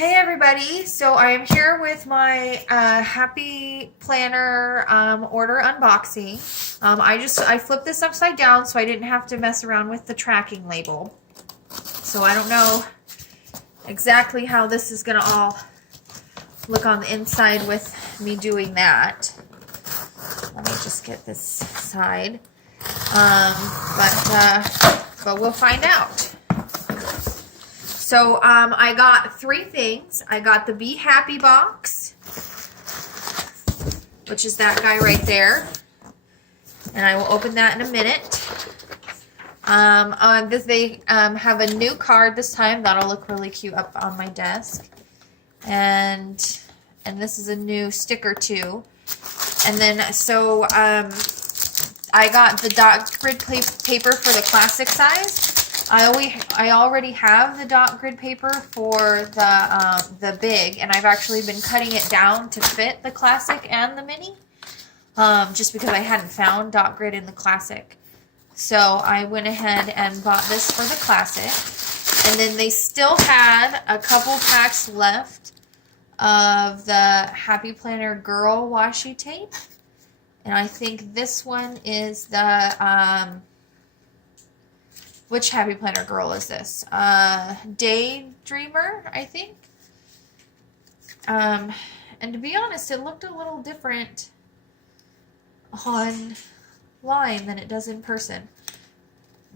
Hey everybody, so I am here with my Happy Planner order unboxing. I flipped this upside down so I didn't have to mess around with the tracking label. So I don't know exactly how this is going to all look on the inside with me doing that. Let me just get this side. But we'll find out. So I got three things. I got the Be Happy box, which is that guy right there. And I will open that in a minute. They have a new card this time. That'll look really cute up on my desk. And this is a new sticker too. And then so I got the dot grid paper for the classic size. I already have the dot grid paper for the big, and I've actually been cutting it down to fit the classic and the mini, just because I hadn't found dot grid in the classic. So I went ahead and bought this for the classic, and then they still had a couple packs left of the Happy Planner Girl washi tape, and I think this one is the which Happy Planner Girl is this? Daydreamer, I think. And to be honest, it looked a little different online than it does in person.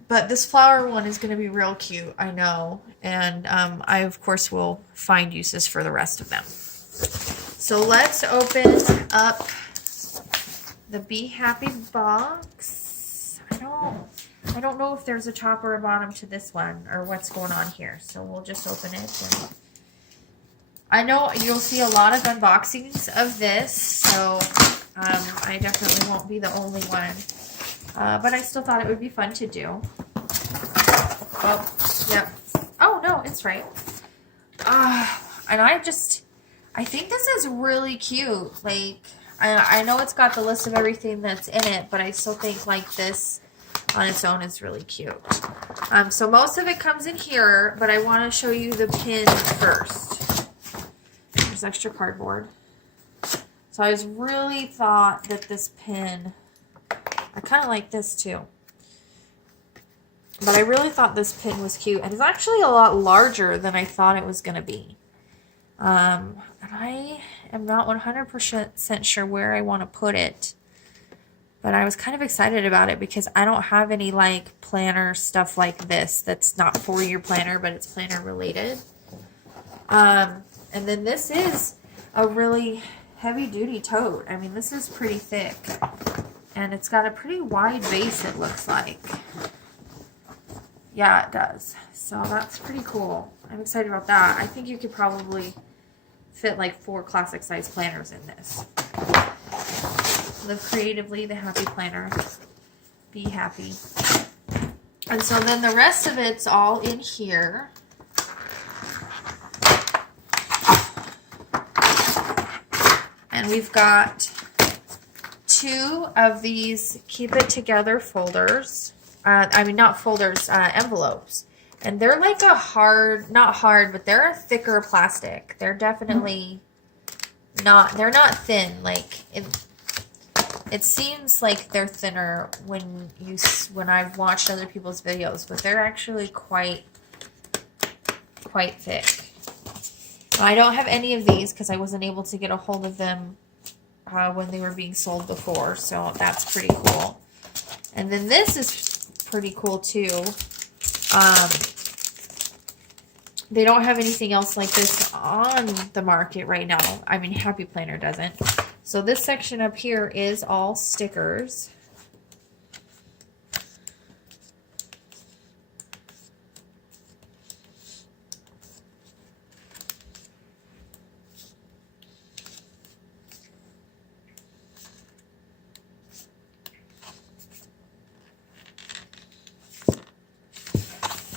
But this flower one is going to be real cute, I know. And I, of course, will find uses for the rest of them. So let's open up the Be Happy box. I don't know if there's a top or a bottom to this one or what's going on here. So we'll just open it. And I know you'll see a lot of unboxings of this, so I definitely won't be the only one. But I still thought it would be fun to do. Oh, yep. Oh, no, it's right. And I think this is really cute. Like, I know it's got the list of everything that's in it, but I still think like this on its own is really cute. So most of it comes in here, but I want to show you the pin first. There's extra cardboard. So I really thought that this pin, I kind of like this too, but I really thought this pin was cute, and it's actually a lot larger than I thought it was going to be. And I am not 100% sure where I want to put it. But I was kind of excited about it because I don't have any like planner stuff like this that's not for your planner, but it's planner related. And then this is a really heavy duty tote. I mean, this is pretty thick, and it's got a pretty wide base, it looks like. Yeah, it does. So that's pretty cool. I'm excited about that. I think you could probably fit like 4 classic size planners in this. Live creatively, the Happy Planner. Be happy. And so then the rest of it's all in here. And we've got 2 of these Keep It Together folders. Not folders, envelopes. And they're like a hard, not hard, but they're a thicker plastic. They're definitely they're not thin. Like, it seems like they're thinner when I've watched other people's videos, but they're actually quite thick. I don't have any of these because I wasn't able to get a hold of them when they were being sold before, so that's pretty cool. And then this is pretty cool too. They don't have anything else like this on the market right now. I mean, Happy Planner doesn't. So this section up here is all stickers.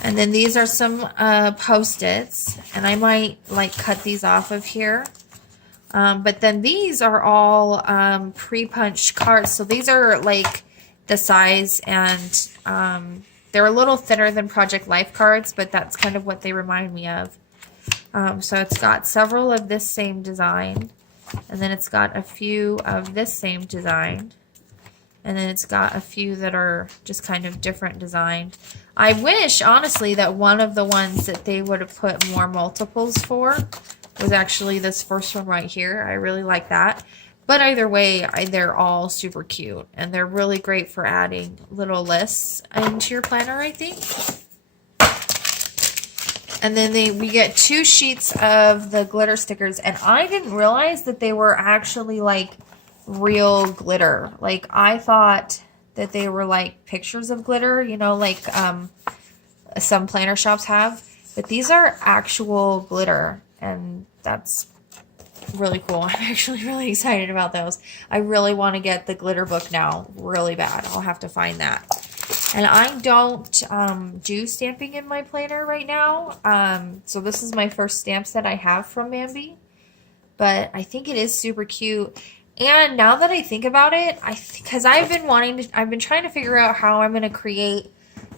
And then these are some Post-its, and I might like cut these off of here. But then these are all pre-punched cards. So these are like the size, and they're a little thinner than Project Life cards, but that's kind of what they remind me of. So it's got several of this same design, and then it's got a few of this same design, and then it's got a few that are just kind of different design. I wish, honestly, that one of the ones that they would have put more multiples for was actually this first one right here. I really like that. But either way, they're all super cute, and they're really great for adding little lists into your planner, I think. And then we get 2 sheets of the glitter stickers, and I didn't realize that they were actually like real glitter. Like, I thought that they were like pictures of glitter, you know, like some planner shops have. But these are actual glitter, and that's really cool. I'm actually really excited about those. I really want to get the glitter book now really bad. I'll have to find that. And I don't do stamping in my planner right now. So this is my first stamp set I have from Bambi. But I think it is super cute. And now that I think about it, because I've been trying to figure out how I'm going to create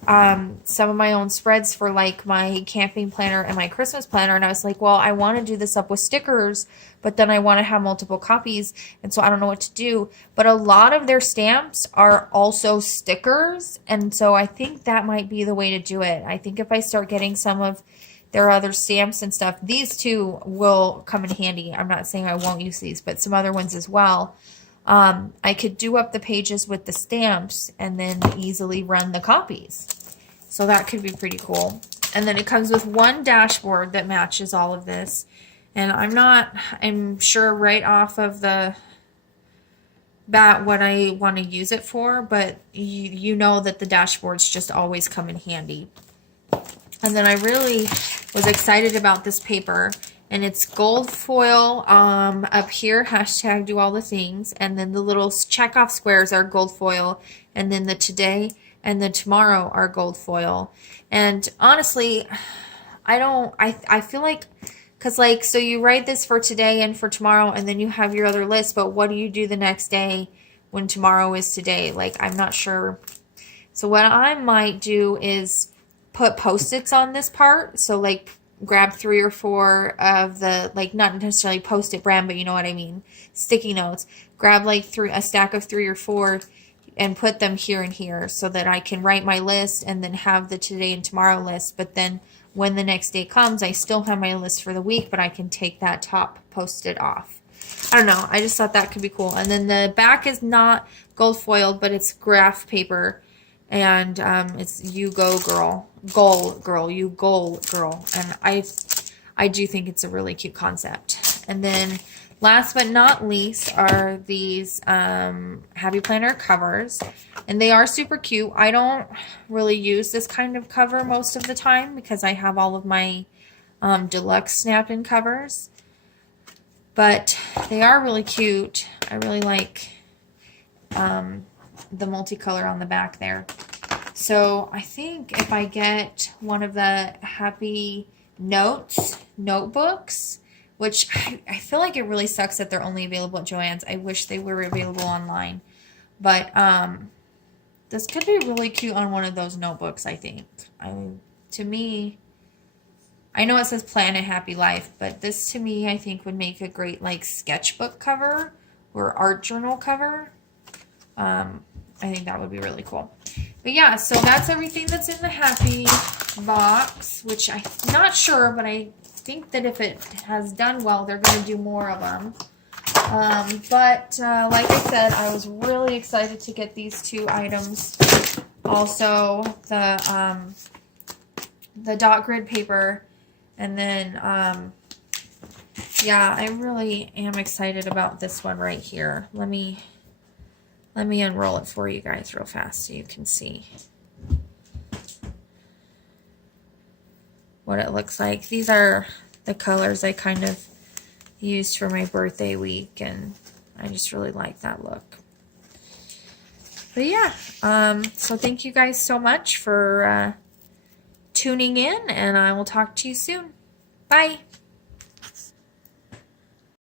some of my own spreads for like my camping planner and my Christmas planner, and I was like, well, I want to do this up with stickers, but then I want to have multiple copies, and so I don't know what to do. But a lot of their stamps are also stickers, and so I think that might be the way to do it. I think if I start getting some of their other stamps and stuff, these two will come in handy. I'm not saying I won't use these, but some other ones as well. I could do up the pages with the stamps and then easily run the copies. So that could be pretty cool. And then it comes with one dashboard that matches all of this. And I'm sure right off of the bat what I want to use it for, but you know that the dashboards just always come in handy. And then I really was excited about this paper. And it's gold foil up here, hashtag do all the things. And then the little checkoff squares are gold foil. And then the today and the tomorrow are gold foil. And honestly, I feel like, because like, so you write this for today and for tomorrow, and then you have your other list, but what do you do the next day when tomorrow is today? Like, I'm not sure. So what I might do is put Post-its on this part. So like, grab 3 or 4 of the, like, not necessarily Post-it brand, but you know what I mean, sticky notes. Grab like a stack of 3 or 4 and put them here and here so that I can write my list and then have the today and tomorrow list. But then when the next day comes, I still have my list for the week, but I can take that top Post-it off. I don't know. I just thought that could be cool. And then the back is not gold foiled, but it's graph paper. And it's you go girl, goal girl, you goal girl. And I do think it's a really cute concept. And then last but not least are these Happy Planner covers. And they are super cute. I don't really use this kind of cover most of the time because I have all of my deluxe snap-in covers. But they are really cute. I really like the multicolor on the back there. So I think if I get one of the Happy Notes notebooks, which I feel like it really sucks that they're only available at Joann's. I wish they were available online. But this could be really cute on one of those notebooks, I think. To me, I know it says Plan a Happy Life, but this to me I think would make a great like sketchbook cover or art journal cover. I think that would be really cool. But yeah, so that's everything that's in the Happy box, which I'm not sure, but I think that if it has done well, they're going to do more of them. But like I said, I was really excited to get these 2 items. Also, the dot grid paper, and then yeah, I really am excited about this one right here. Let me unroll it for you guys real fast so you can see what it looks like. These are the colors I kind of used for my birthday week, and I just really like that look. But yeah, so thank you guys so much for tuning in, and I will talk to you soon. Bye.